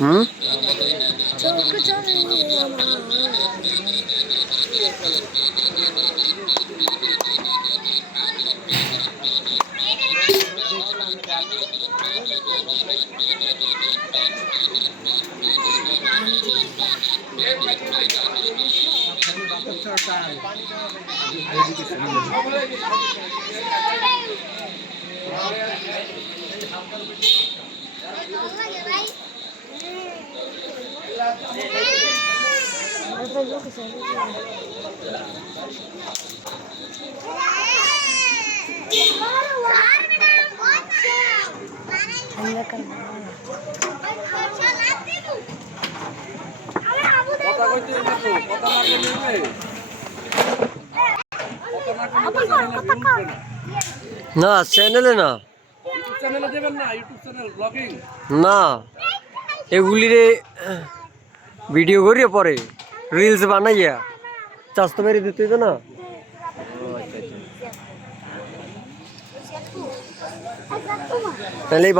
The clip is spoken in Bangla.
হুম না চ্যানেলে না না এগুলিরে ভিডিও করিয়ে পরে রিলস বানাইয়া চাস্তো মেরে দিতে হইতো না তাহলে